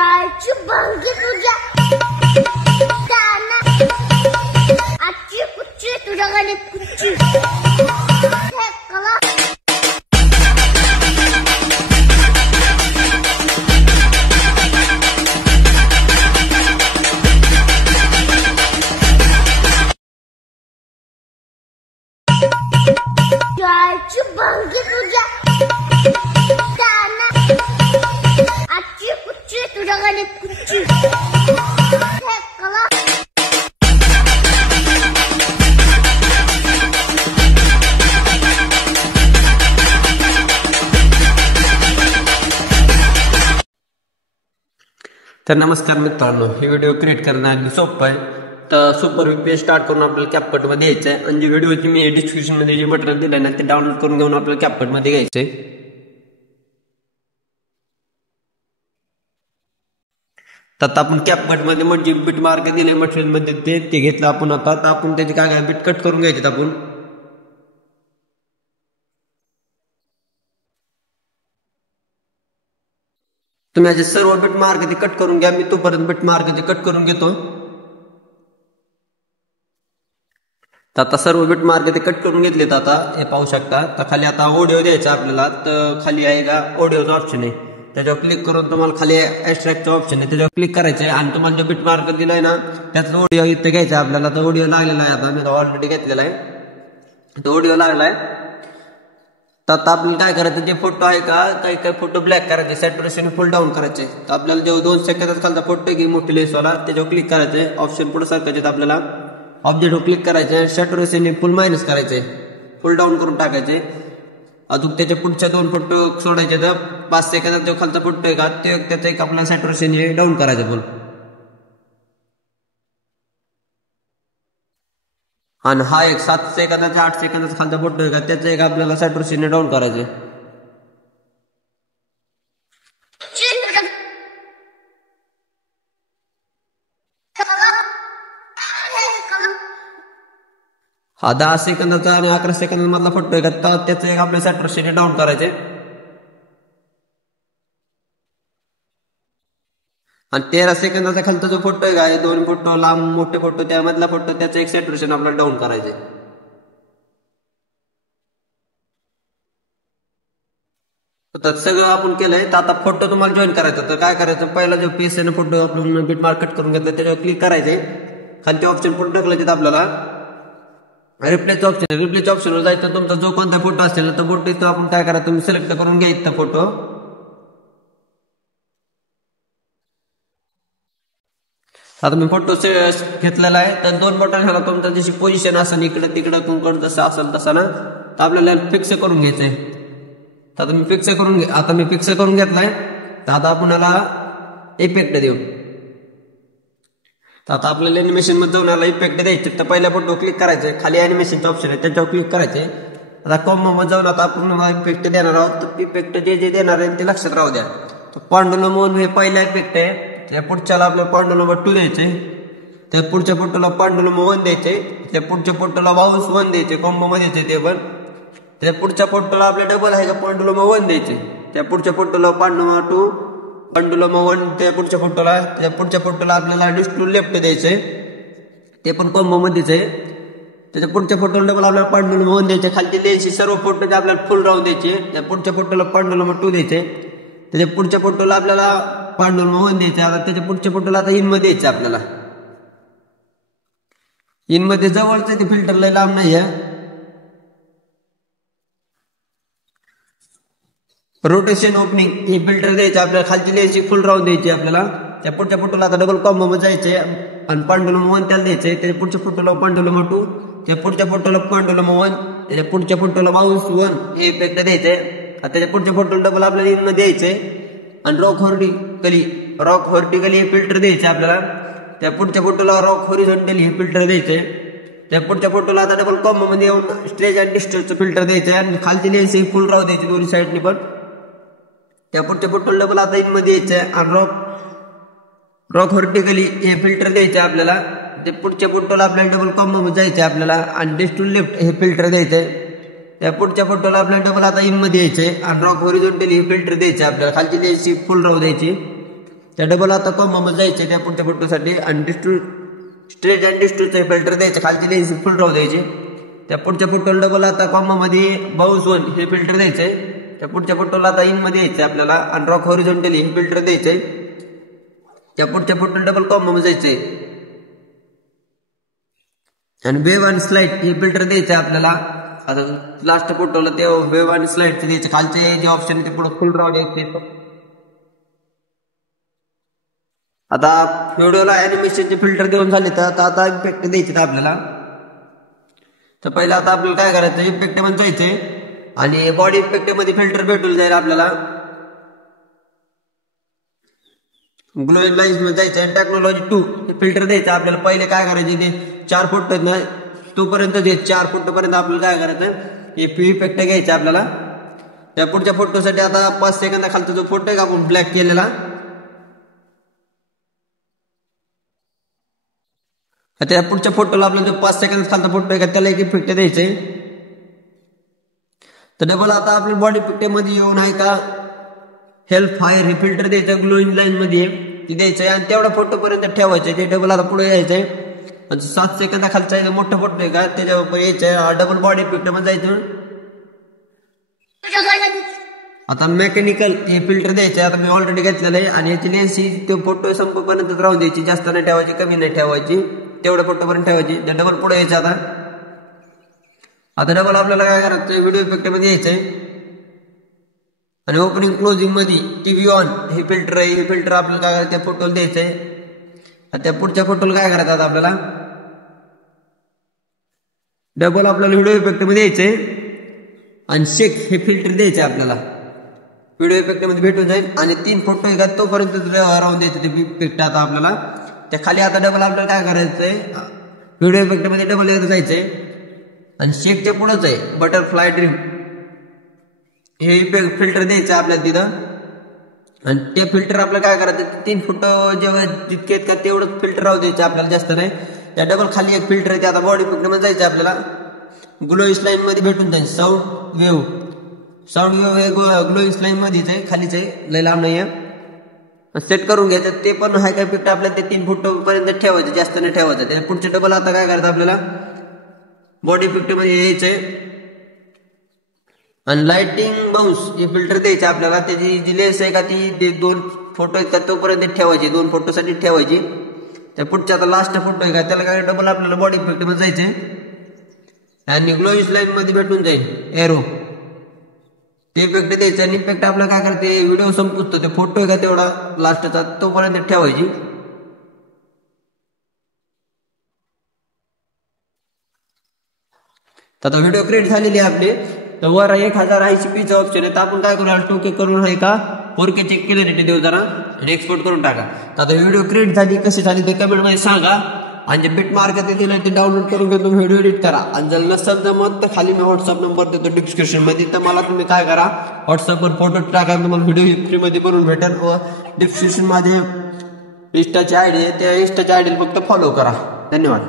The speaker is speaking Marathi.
जायची भांगी तुझ्या आजची कुच्ची तुझ्या गणित कुच्ची जायची भांगी तुझ्या आजची कुच्ची तुझ्या गणित कुच्ची तर नमस्कार मित्रांनो, हे व्हिडिओ क्रिएट करणं अगदी सोपं आहे. तर सुपर VPN स्टार्ट करून आपल्याला CapCut मध्ये यायचं आहे आणि जी व्हिडिओची मी डिस्क्रिप्शन मध्ये जे मटेरियल दिलंय ना ते डाउनलोड करून घेऊन आपल्याला CapCut मध्ये घ्यायचंय. तर आपण CapCut मध्ये म्हणजे बिट मार्क दिले मटेरियल मध्ये ते घेतलं आपण. आता आपण त्याचे काय बिट कट करून घ्यायचे. आपण तुम्ही याचे सर्व बिट मार्क ते कट करून घ्या. मी तोपर्यंत बिट मार्क ते कट करून घेतो. तर आता सर्व बिट मार्क ते कट करून घेतलेत. आता हे पाहू शकता. तर खाली आता ऑडिओ द्यायचा आपल्याला. तर खाली आहे का ऑडिओचा ऑप्शन आहे, त्याच्यावर क्लिक करून तुम्हाला खाली एक्स्ट्रॅक्टचा ऑप्शन आहे, त्याच्यावर क्लिक करायचं आहे आणि तुम्हाला जो बिट मार्क दिलाय ना त्यातला ऑडिओ इथे घ्यायचा आपल्याला. तर ऑडिओ लागलेला आहे. आता मी ऑलरेडी घेतलेला आहे. तो ऑडिओ लागलाय. तर आता आपल्याला काय करायचं, जे फोटो आहे का काही फोटो ब्लॅक करायचे, सॅच्युरेशन फुल डाऊन करायचे. तर आपल्याला जेव्हा 2 सेकंदाचा खालचा फोटो की मोठी लेन्सवाला त्याच्यावर क्लिक करायचंय. ऑप्शन पुढे सारखायचे. आपल्याला ऑब्जेक्टवर क्लिक करायचे, सॅच्युरेशन फुल मायनस करायचे, फुल डाऊन करून टाकायचे. अजून त्याच्या पुढच्या 2 फोटो सोडायचे. तर 5 सेकंदाचा जो खालचा फोटो आहे का त्याचं एक आपल्याला सॅच्युरेशन डाऊन करायचं पण. आणि हा एक 7 सेकंदाचा 8 सेकंदाचा खालचा फोटो आहे का त्याचं एक आपल्याला सॅच्युरेशन डाऊन करायचं. हा 10 सेकंदाचा आणि 11 सेकंद मधला फोटो आहे का त्याचं एक आपल्या सॅच्युरेशन डाऊन करायचे. आणि 13 सेकंदाचा खालचा जो फोटो आहे का 2 फोटो लांब मोठे फोटो त्यामधला फोटो त्याचं एक सॅच्युरेशन आपल्याला डाऊन करायचे. तर सगळं आपण केलंय. तर आता फोटो तुम्हाला जॉईन करायचा. तर काय करायचं, पहिला जो PSN फोटो आपण बिट मार्क कट करून घेतला त्याच्यावर क्लिक करायचे. खालचे ऑप्शन फोटो टाकले आपल्याला रिप्लेस ऑप्शन. रिप्लेस ऑप्शनवर जायचं. तुमचा जो कोणता फोटो असेल ना तो फोटो इथं आपण काय करायचं, तुम्ही सिलेक्ट करून घ्यायचा फोटो. आता मी फोटो घेतलेला आहे. तर 2 बटन झाला तुमचा जशी पोझिशन असेल इकडे तिकडे तुमकडे जसं असेल तसं ना तर आपल्याला फिक्स करून घ्यायचंय. तर आता मी फिक्स करून घेतलाय. तर आता आपण याला इफेक्ट देऊ. तर आता आपल्याला एनिमेशन मध्ये जाऊन याला इफेक्ट द्यायचे. तर पहिल्या फोटो क्लिक करायचे, खाली एनिमेशनचा ऑप्शन आहे त्याच्यावर क्लिक करायचे. आता कॉम्बो मध्ये जाऊन आता आपण इफेक्ट देणार आहोत. तर इफेक्ट जे देणार आहे ते लक्षात राहू द्या. तर पांडुलम 1 हे पहिला इफेक्ट आहे. त्या पुढच्याला आपल्याला पांडुलम 2 द्यायचे. त्या पुढच्या फोटोला पांडुलम 1 द्यायचे. त्या पुढच्या फोटोला बाउन्स 1 द्यायचे, कॉम्बो मध्ये द्यायचे ते पण. त्या पुढच्या फोटोला आपल्या डबल आहे का पांडुलम 1 द्यायचे. त्या पुढच्या फोटोला पांडुलम 2 पांडुलम 1. त्या पुढच्या फोटोला आपल्याला डिस्क टू लेफ्ट द्यायचे, ते पण कॉम्बो मध्येच आहे. त्याच्या पुढच्या फोटोला डबल आपल्याला पांडुलम 1 द्यायचे. खालची लेन्सची सर्व फोटो आपल्याला फुल राहून द्यायचे. त्या पुढच्या फोटोला पांडुलम 2 द्यायचे. त्याच्या पुढच्या फोटोला आपल्याला पांडुलम 1 द्यायचे. आता त्याच्या पुढच्या फोटोला आता इन मध्ये द्यायचे. आपल्याला इन मध्ये जवळच ते फिल्टर लय लांब नाही आहे. रोटेशन ओपनिंग हे फिल्टर द्यायचं आपल्याला. खालची लेन्सची फुल राहून द्यायची आपल्याला. त्या पुढच्या फोटोला आता डबल कॉम्बो मध्ये जायचे आणि पांडुलम 1 त्याला द्यायचे. त्याच्या पुढच्या फोटोला पांडुलम 2. त्या पुढच्या फोटोला पांडुलम 1. त्याच्या पुढच्या फोटोला बाउन्स 1 हे इफेक्ट द्यायचे. त्याच्या पुढच्या फोटोला डबल आपल्याला इन मध्ये द्यायचे. आणि रॉक व्हर्टिकली हे फिल्टर द्यायचे आपल्याला. त्या पुढच्या फोटोला रॉक हॉरिझॉन्टली हे फिल्टर द्यायचे. त्या पुढच्या फोटोला आता डबल कॉम्बो मध्ये येऊन स्ट्रेच अँड डिस्टन्सचं फिल्टर द्यायचे आणि खालची लेन्स ही फुल राहू द्यायची दोन्ही साईडनी पण. त्या पुढच्या फोटोला डबल आता इन मध्ये यायचे आणि रॉक व्हर्टिकली हे फिल्टर द्यायचे आपल्याला. ते पुढच्या फोटोला आपल्याला डबल कॉम्बो मध्ये जायचे आपल्याला आणि डिस्क टू लेफ्ट हे फिल्टर द्यायचे. त्या पुढच्या फोटोला आपल्याला डबल आता इन मध्ये यायचे आणि रॉक हॉरिझॉन्टली हे फिल्टर द्यायचे आपल्याला. खालची लेन्स फुल राहू द्यायची. त्या डबल आता कॉम्बोमध्ये जायचे त्या पुढच्या फोटोसाठी आणि स्ट्रेट अँड डिस्टन्सचे फिल्टर द्यायचे, खालची लेन्स फुल राहू द्यायचे. त्या पुढच्या फोटोला डबल आता कॉम्बोमध्ये बाउन्स 1 हे फिल्टर द्यायचंय. त्या पुढच्या फोटोला आता इन मध्ये यायचंय आपल्याला आणि रॉक हॉरिझॉन्टली हे फिल्टर द्यायचंय. त्या पुढच्या फोटोला डबल कॉम्बोमध्ये जायचंय आणि वेव्ह आणि स्लाइड हे फिल्टर द्यायचंय आपल्याला. आता लास्ट फोटोला ते वेव्ह आणि स्लाइडचे द्यायचे, खालचे जे ऑप्शन ते पुढे फुल राहू द्यायचे. आता व्हिडिओला अॅनिमेशनचे फिल्टर देऊन झाले तर आता इफेक्ट द्यायचे आपल्याला. तर पहिला आता आपल्याला काय करायचं, इफेक्ट मध्ये जायचंय आणि बॉडी इफेक्ट मध्ये फिल्टर भेटून जाईल आपल्याला. ग्लोइंग लाईन्स मध्ये जायचं आणि टेक्नॉलॉजी 2 हे फिल्टर द्यायचं आपल्याला. पहिले काय करायचे ते 4 फूट आहेत ना तोपर्यंत जे 4 फूट पर्यंत आपल्याला काय करायचं हे इफेक्ट घ्यायचं आपल्याला. त्या पुढच्या फोटोसाठी आता 5 सेकंदाखालचा जो फोटो आहे का आपण ब्लॅक केलेला त्या पुढच्या फोटोला आपल्याला जो 5 सेकंद खालचा फोटो आहे का त्याला एक इफेक्ट द्यायचंय. तर डबल आता आपल्या बॉडी इफेक्ट मध्ये येऊन आहे का हेल्प फायर हे फिल्टर द्यायचं ग्लोइंग लाईन मध्ये ते द्यायचंय आणि तेवढा फोटो पर्यंत ठेवायचं. ते डबल आता पुढे यायचंय 7 सेकंदाखालचा जो मोठा फोटो आहे का त्याच्यावर यायचंय. डबल बॉडी इफेक्ट मध्ये जायचं. आता मेकॅनिकल हे फिल्टर द्यायचे, आता मी ऑलरेडी घेतलेलं आहे आणि याची लेन्स ही ते फोटो संपेपर्यंत राहून द्यायची, जास्त नाही ठेवायची कमी नाही ठेवायची, तेवढ्या फोटो पर्यंत ठेवायची. त्या डबल पुढे यायचं. आता डबल आपल्याला काय करायचं व्हिडिओ इफेक्ट मध्ये यायचंय आणि ओपनिंग क्लोजिंग मध्ये टीव्ही ऑन हे फिल्टर आहे. हे फिल्टर आपल्याला काय त्या फोटोला द्यायचंय. त्या पुढच्या फोटोला काय करायचं आता आपल्याला डबल आपल्याला व्हिडिओ इफेक्ट मध्ये यायचंय आणि शेक हे फिल्टर द्यायचे आपल्याला. व्हिडिओ इफेक्ट मध्ये भेटून जाईल आणि 3 फोटो आहे का तोपर्यंत राहून द्यायचं ते इफेक्ट. आता आपल्याला त्या खाली आता डबल आपल्याला काय करायचंय व्हिडिओ इफेक्ट मध्ये डबल येत जायचंय आणि शेकच्या पुढेच आहे बटरफ्लाय ड्रीम हे फिल्टर द्यायचं आपल्याला तिथं. आणि ते फिल्टर आपल्याला काय करायचं 3 फोटो जेव्हा जितके आहेत का तेवढंच फिल्टर राहू द्यायचं आपल्याला, जास्त नाही. त्या डबल खाली एक फिल्टर आहे ते आता बॉडी इफेक्ट मध्ये जायचं आपल्याला. ग्लोइंग लाईन मध्ये भेटून जाईल साऊंड वेव्ह हे ग्लोइंग लाईन मध्येच आहे, खालीच आहे, लय लांब नाहीये. सेट करून घ्यायचं ते पण हाय काय इफेक्ट आपल्याला ते 3 फोटो पर्यंत ठेवायचं, जास्त नाही ठेवायचं. त्या पुढचे डबल आता काय करायचं आपल्याला बॉडी इफेक्ट मध्ये यायचंय आणि लाइटिंग बाउन्स हे फिल्टर द्यायचे आपल्याला. त्याची जी लेन्स आहे का ती 2 फोटो आहेत का तोपर्यंत ठेवायची, 2 फोटोसाठी ठेवायची. त्या पुढच्या आता लास्ट फोटो आहे का त्याला काय डबल आपल्याला बॉडी इफेक्ट मध्ये जायचंय आणि ग्लोइंग लाईन मध्ये भेटून जाईल एरो ते इफेक्ट द्यायचं. आणि इफेक्ट आपल्याला काय करते व्हिडिओ संपतो ते फोटो आहे का तेवढा लास्टचा तोपर्यंत ठेवायची. आता व्हिडिओ क्रिएट झालेली आहे आपली. तर वर 1080p चा ऑप्शन आहे. तर आपण काय करूया 2K करून आहे का 4K ची क्लॅरिटी देऊ जरा आणि एक्सपोर्ट करून टाका. तर आता व्हिडिओ क्रिएट झाली कशी झाली ते कमेंट मध्ये सांगा आणि जे बिट मार्क ते दिलं ते डाउनलोड करून घेऊन तुम्ही व्हिडिओ एडिट करा. आणि जर नसेल जमत तर खाली मी व्हॉट्सअप नंबर देतो डिस्क्रिप्शन मध्ये, तर मला तुम्ही काय करा व्हॉट्सअपवर फोटो टाका, तुम्हाला व्हिडिओ फ्री मध्ये करून भेटेल. व डिस्क्रिप्शन मध्ये इंस्टाची आयडी आहे त्या इंस्टाच्या आयडीला फक्त फॉलो करा. धन्यवाद.